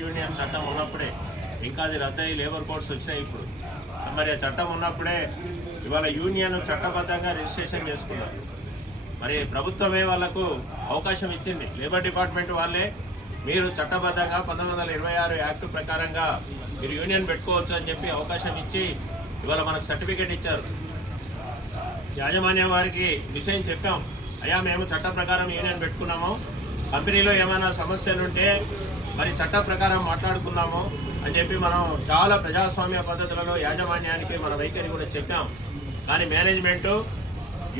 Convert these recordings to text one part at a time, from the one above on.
Trade union చట్టం ఉన్నప్పుడే, ఇంకా అది రద్దయి లేబర్ కోడ్స్ వచ్చినాయి ఇప్పుడు. మరి ఆ చట్టం ఉన్నప్పుడే ఇవాళ యూనియన్ చట్టబద్ధంగా రిజిస్ట్రేషన్ చేసుకున్నారు. మరి ప్రభుత్వమే వాళ్లకు అవకాశం ఇచ్చింది. లేబర్ డిపార్ట్మెంట్ వాళ్ళే మీరు చట్టబద్ధంగా 1926 యాక్ట్ ప్రకారంగా మీరు యూనియన్ పెట్టుకోవచ్చు అని చెప్పి అవకాశం ఇచ్చి ఇవాళ మనకు సర్టిఫికేట్ ఇచ్చారు. యాజమాన్యం వారికి విషయం చెప్పాం, అయ్యా మేము చట్ట ప్రకారం యూనియన్ పెట్టుకున్నాము, కంపెనీలో ఏమైనా సమస్యలు ఉంటే మరి చట్ట ప్రకారం మాట్లాడుకున్నాము అని చెప్పి మనం చాలా ప్రజాస్వామ్య పద్ధతులలో యాజమాన్యానికి మన వైఖరి కూడా చెప్పాం. కానీ మేనేజ్మెంటు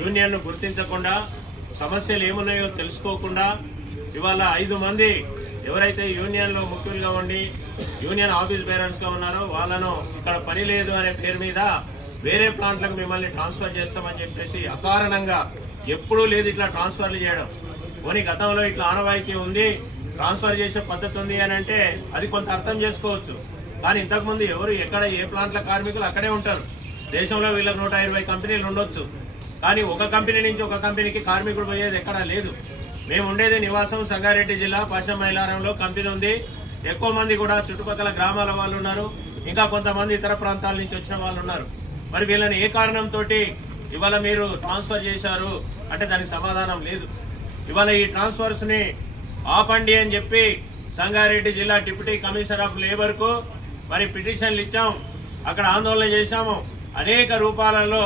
యూనియన్ను గుర్తించకుండా, సమస్యలు ఏమున్నాయో తెలుసుకోకుండా ఇవాళ 5 మంది ఎవరైతే యూనియన్లో ముఖ్యులుగా ఉండి యూనియన్ ఆఫీస్ బేరర్స్గా ఉన్నారో వాళ్ళను ఇక్కడ పని లేదు అనే పేరు మీద వేరే ప్లాంట్లకు మిమ్మల్ని ట్రాన్స్ఫర్ చేస్తామని చెప్పేసి అకారణంగా, ఎప్పుడూ లేదు ఇట్లా ట్రాన్స్ఫర్లు చేయడం. పోనీ గతంలో ఇట్లా ఆనవాయితీ ఉంది, ట్రాన్స్ఫర్ చేసే పద్ధతి ఉంది అని అంటే అది కొంత అర్థం చేసుకోవచ్చు. కానీ ఇంతకుముందు ఎవరు ఎక్కడ ఏ ప్లాంట్ల కార్మికులు అక్కడే ఉంటారు. దేశంలో వీళ్ళకి 120 కంపెనీలు ఉండొచ్చు, కానీ ఒక కంపెనీ నుంచి ఒక కంపెనీకి కార్మికుడు పోయేది ఎక్కడా లేదు. మేము ఉండేది నివాసం సంగారెడ్డి జిల్లా పశ్చిమ మైలారంలో కంపెనీ ఉంది. ఎక్కువ మంది కూడా చుట్టుపక్కల గ్రామాల వాళ్ళు ఉన్నారు, ఇంకా కొంతమంది ఇతర ప్రాంతాల నుంచి వచ్చిన వాళ్ళు ఉన్నారు. మరి వీళ్ళని ఏ కారణంతో ఇవాళ మీరు ట్రాన్స్ఫర్ చేశారు అంటే దానికి సమాధానం లేదు. ఇవాళ ఈ ట్రాన్స్ఫర్స్ ని ఆపండి అని చెప్పి సంగారెడ్డి జిల్లా డిప్యూటీ కమిషనర్ ఆఫ్ లేబర్ కు మరి పిటిషన్లు ఇచ్చాం, అక్కడ ఆందోళన చేశాము. అనేక రూపాలలో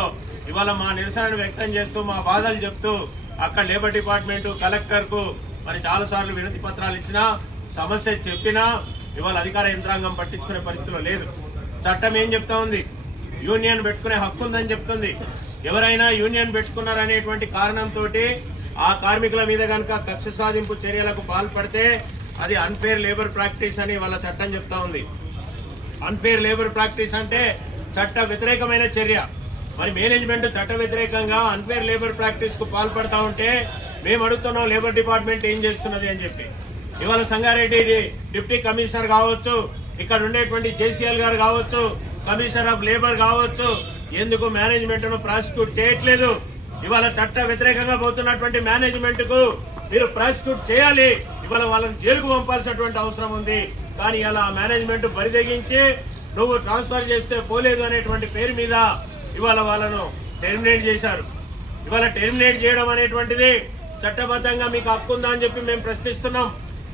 ఇవాళ మా నిరసనను వ్యక్తం చేస్తూ, మా బాధలు చెప్తూ అక్కడ లేబర్ డిపార్ట్మెంట్ కలెక్టర్ కు మరి చాలా సార్లు వినతి పత్రాలు ఇచ్చినా, సమస్య చెప్పినా ఇవాళ అధికార యంత్రాంగం పట్టించుకునే పరిస్థితిలో లేదు. చట్టం ఏం చెప్తా ఉంది? యూనియన్ పెట్టుకునే హక్కు ఉందని చెప్తుంది. ఎవరైనా యూనియన్ పెట్టుకున్నారనేటువంటి కారణంతో ఆ కార్మికుల మీద కనుక కక్ష సాధింపు చర్యలకు పాల్పడితే అది అన్ఫేర్ లేబర్ ప్రాక్టీస్ అని వాళ్ళ చట్టం చెప్తా ఉంది. అన్ఫేర్ లేబర్ ప్రాక్టీస్ అంటే చట్ట వ్యతిరేకమైన చర్య. మరి మేనేజ్మెంట్ చట్ట వ్యతిరేకంగా అన్ఫేర్ లేబర్ ప్రాక్టీస్ కు పాల్పడతా ఉంటే మేము అడుగుతున్నాం లేబర్ డిపార్ట్మెంట్ ఏం చేస్తున్నది అని చెప్పి. ఇవాళ సంగారెడ్డి డిప్యూటీ కమిషనర్ కావచ్చు, ఇక్కడ ఉండేటువంటి జేసీఎల్ గారు కావచ్చు, కమిషనర్ ఆఫ్ లేబర్ కావచ్చు, ఎందుకు మేనేజ్మెంట్ ను ప్రాసిక్యూట్ చేయట్లేదు? ఇవాళ చట్ట వ్యతిరేకంగా పోతున్నటువంటి మేనేజ్మెంట్ కు మీరు ప్రాసిక్యూట్ చేయాలి. ఇవాళ వాళ్ళని జైలుకు పంపాల్సినటువంటి అవసరం ఉంది. కానీ ఇలా మేనేజ్మెంట్ బరిదెగించి నువ్వు ట్రాన్స్ఫర్ చేస్తే పోలేదు అనేటువంటి పేరు మీద ఇవాళ వాళ్ళను టెర్మినేట్ చేశారు. ఇవాళ టెర్మినేట్ చేయడం అనేటువంటిది చట్టబద్ధంగా మీకు హక్కు ఉందా అని చెప్పి మేము ప్రశ్నిస్తున్నాం.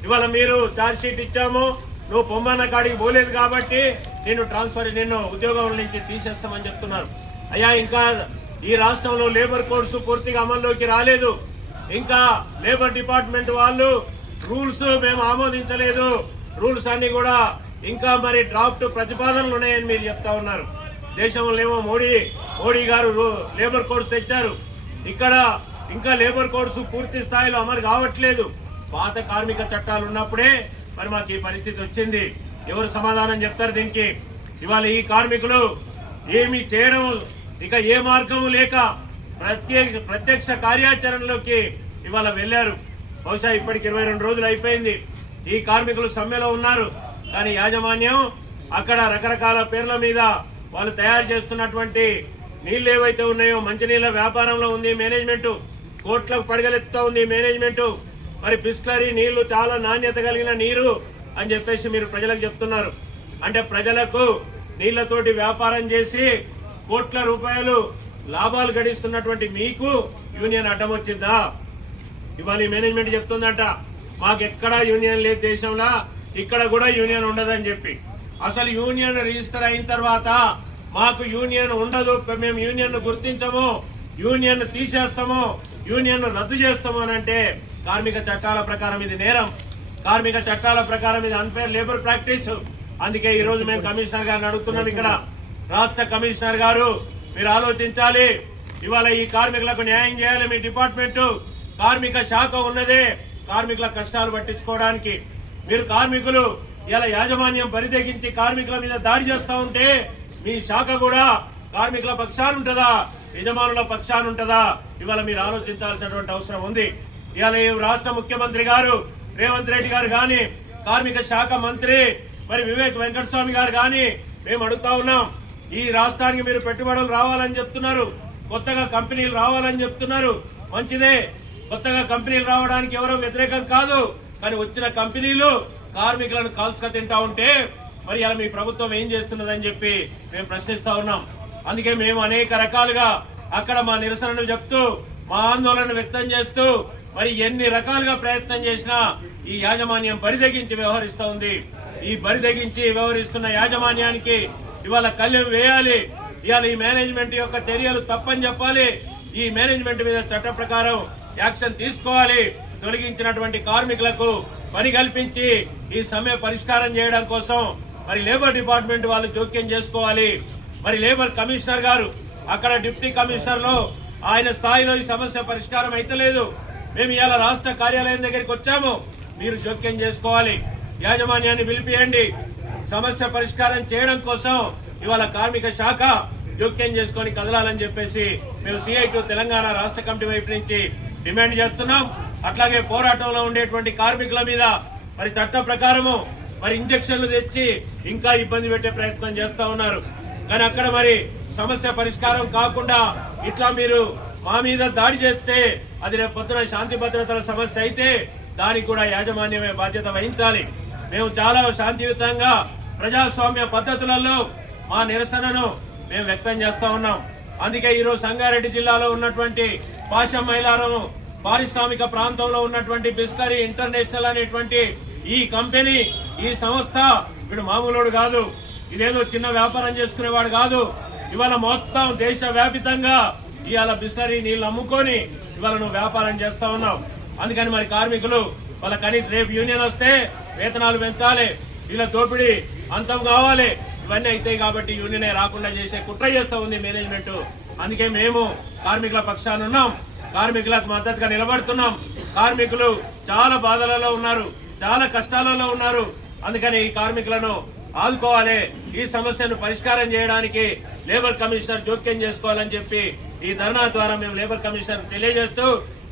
ఇవాళ మీరు ఛార్జ్ షీట్ ఇచ్చాము, నువ్వు పొమ్మన్న కాడికి పోలేదు కాబట్టి నిన్ను ఉద్యోగం నుంచి తీసేస్తామని చెప్తున్నారు. అయ్యా, ఇంకా ఈ రాష్ట్రంలో లేబర్ కోడ్స్ పూర్తిగా అమల్లోకి రాలేదు. ఇంకా లేబర్ డిపార్ట్మెంట్ వాళ్ళు రూల్స్ మేము ఆమోదించలేదు, రూల్స్ అన్ని కూడా ఇంకా మరి డ్రాఫ్ట్ ప్రతిపాదనలు ఉన్నాయని మీరు చెప్తా ఉన్నారు. దేశంలో ఏమో మోడీ గారు లేబర్ కోడ్స్ తెచ్చారు, ఇక్కడ ఇంకా లేబర్ కోడ్స్ పూర్తి స్థాయిలో అమలు కావట్లేదు. పాత కార్మిక చట్టాలు ఉన్నప్పుడే మరి మాకు ఈ పరిస్థితి వచ్చింది. ఎవరు సమాధానం చెప్తారు దీనికి? ఇవాళ ఈ కార్మికులు ఏమి చేయడం, ఇక ఏ మార్గము లేక ప్రత్యక్ష కార్యాచరణలోకి ఇవాళ వెళ్లారు. బహుశా ఇప్పటికి 22 రోజులు అయిపోయింది. ఈ కార్మికులు సమ్మెలో ఉన్నారు, కానీ యాజమాన్యం అక్కడ రకరకాల పేర్ల మీద వాళ్ళు తయారు చేస్తున్నటువంటి నీళ్లు ఏవైతే ఉన్నాయో, మంచినీళ్ల వ్యాపారంలో ఉంది మేనేజ్మెంట్, కోట్లకు పడగలెత్తుతా ఉంది మేనేజ్మెంట్. మరి బిస్లరీ నీళ్లు చాలా నాణ్యత కలిగిన నీరు అని చెప్పేసి మీరు ప్రజలకు చెప్తున్నారు. అంటే ప్రజలకు నీళ్లతోటి వ్యాపారం చేసి కోట్ల రూపాయలు లాభాలు గడిస్తున్నటువంటి మీకు యూనియన్ అడ్డం వచ్చిందా? ఇవాళ మేనేజ్మెంట్ చెప్తుందంట మాకెక్కడా యూనియన్ లేదు దేశంలో, ఇక్కడ కూడా యూనియన్ ఉండదని చెప్పి. అసలు యూనియన్ రిజిస్టర్ అయిన తర్వాత మాకు యూనియన్ ఉండదు, మేము యూనియన్ గుర్తించము, యూనియన్ తీసేస్తాము, యూనియన్ రద్దు చేస్తాము అని అంటే కార్మిక చట్టాల ప్రకారం ఇది నేరం. కార్మిక చట్టాల ప్రకారం ఇది అన్ఫేర్ లేబర్ ప్రాక్టీస్. అందుకే ఈ రోజు మేము కమిషనర్ గారిని అడుగుతున్నాం, ఇక్కడ రాష్ట్ర కమిషనర్ గారు మీరు ఆలోచించాలి. ఇవాళ ఈ కార్మికులకు న్యాయం చేయాలి. మీ డిపార్ట్మెంట్ కార్మిక శాఖ ఉన్నదే కార్మికుల కష్టాలు పట్టించుకోవడానికి. మీరు కార్మికులు ఇలా యాజమాన్యం బరిదెగించి కార్మికుల మీద దాడి చేస్తా ఉంటే మీ శాఖ కూడా కార్మికుల పక్షానుంటదా, యజమానుల పక్షానుంటదా? ఇవాళ మీరు ఆలోచించాల్సినటువంటి అవసరం ఉంది. ఇవాళ రాష్ట్ర ముఖ్యమంత్రి గారు రేవంత్ రెడ్డి గారు గాని, కార్మిక శాఖ మంత్రి మరి వివేక్ వెంకటస్వామి గారు గాని మేము అడుగుతా ఉన్నాం, ఈ రాష్ట్రానికి మీరు పెట్టుబడులు రావాలని చెప్తున్నారు, కొత్తగా కంపెనీలు రావాలని చెప్తున్నారు, మంచిదే. కొత్తగా కంపెనీలు రావడానికి ఎవరో వ్యతిరేకం కాదు, కానీ వచ్చిన కంపెనీలు కార్మికులను కాల్చుక తింటా ఉంటే మరి ఇలా మీ ప్రభుత్వం ఏం చేస్తున్నదని చెప్పి మేము ప్రశ్నిస్తా ఉన్నాం. అందుకే మేము అనేక రకాలుగా అక్కడ మా నిరసనను చెప్తూ మా ఆందోళన వ్యక్తం చేస్తూ మరి ఎన్ని రకాలుగా ప్రయత్నం చేసినా ఈ యాజమాన్యం బరిదెగించి వ్యవహరిస్తూ ఉంది. ఈ బరిదెగించి వ్యవహరిస్తున్న యాజమాన్యానికి ఇవాళ కళ్ళెం వేయాలి. ఇవాళ ఈ మేనేజ్మెంట్ యొక్క చర్యలు తప్పని చెప్పాలి. ఈ మేనేజ్మెంట్ మీద చట్ట ప్రకారం యాక్షన్ తీసుకోవాలి. తొలగించినటువంటి కార్మికులకు పని కల్పించి ఈ సమ్మె పరిష్కారం చేయడం కోసం మరి లేబర్ డిపార్ట్మెంట్ వాళ్ళు జోక్యం చేసుకోవాలి. మరి లేబర్ కమిషనర్ గారు అక్కడ డిప్యూటీ కమిషనర్ లో ఆయన స్థాయిలో ఈ సమస్య పరిష్కారం అయితలేదు. మేము ఇవాళ రాష్ట్ర కార్యాలయం దగ్గరికి వచ్చాము. మీరు జోక్యం చేసుకోవాలి, యాజమాన్యాన్ని పిలిపియండి. సమస్య పరిష్కారం చేయడం కోసం ఇవాళ కార్మిక శాఖ జోక్యం చేసుకొని కదలాలని చెప్పేసి మేము సిఐటి తెలంగాణ రాష్ట్ర కమిటీ వైపు నుంచి డిమాండ్ చేస్తున్నాం. అట్లాగే పోరాటంలో ఉండేటువంటి కార్మికుల మీద మరి చట్ట ప్రకారము మరి ఇంజక్షన్లు తెచ్చి ఇంకా ఇబ్బంది పెట్టే ప్రయత్నం చేస్తా ఉన్నారు. కానీ అక్కడ మరి సమస్య పరిష్కారం కాకుండా ఇట్లా మీరు మా మీద దాడి చేస్తే అది రేపు పొద్దున శాంతి భద్రతల సమస్య అయితే దానికి కూడా యాజమాన్యమే బాధ్యత వహించాలి. మేము చాలా శాంతియుతంగా ప్రజాస్వామ్య పద్ధతులలో మా నిరసనను మేము వ్యక్తం చేస్తా ఉన్నాం. అందుకే ఈరోజు సంగారెడ్డి జిల్లాలో ఉన్నటువంటి పాశం మైలారం పారిశ్రామిక ప్రాంతంలో ఉన్నటువంటి బిస్లరీ ఇంటర్నేషనల్ అనేటువంటి ఈ కంపెనీ, ఈ సంస్థ వీడు మామూలుడు కాదు. ఇదేదో చిన్న వ్యాపారం చేసుకునేవాడు కాదు. ఇవాళ మొత్తం దేశ వ్యాపితంగా ఇవాళ బిస్లరీ నీళ్లు అమ్ముకొని ఇవాళ నువ్వు వ్యాపారం చేస్తా ఉన్నావు. అందుకని మరి కార్మికులు వాళ్ళ కనీసం రేపు యూనియన్ వస్తే వేతనాలు పెంచాలి, వీళ్ళ దోపిడీ అంతం కావాలి. ఇవన్నీ అవుతాయి కాబట్టి యూనియనే రాకుండా చేసే కుట్ర చేస్తూ ఉంది మేనేజ్మెంట్. అందుకే మేము కార్మికుల పక్షాన ఉన్నాం, కార్మికులకు మద్దతుగా నిలబడుతున్నాం. కార్మికులు చాలా బాధలలో ఉన్నారు, చాలా కష్టాలలో ఉన్నారు. అందుకని ఈ కార్మికులను ఆదుకోవాలి. ఈ సమస్యను పరిష్కారం చేయడానికి లేబర్ కమిషనర్ జోక్యం చేసుకోవాలని చెప్పి ఈ ధర్నా ద్వారా మేము లేబర్ కమిషనర్ తెలియజేస్తూ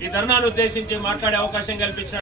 ఈ ధర్నాను ఉద్దేశించి మాట్లాడే అవకాశం కల్పించారు.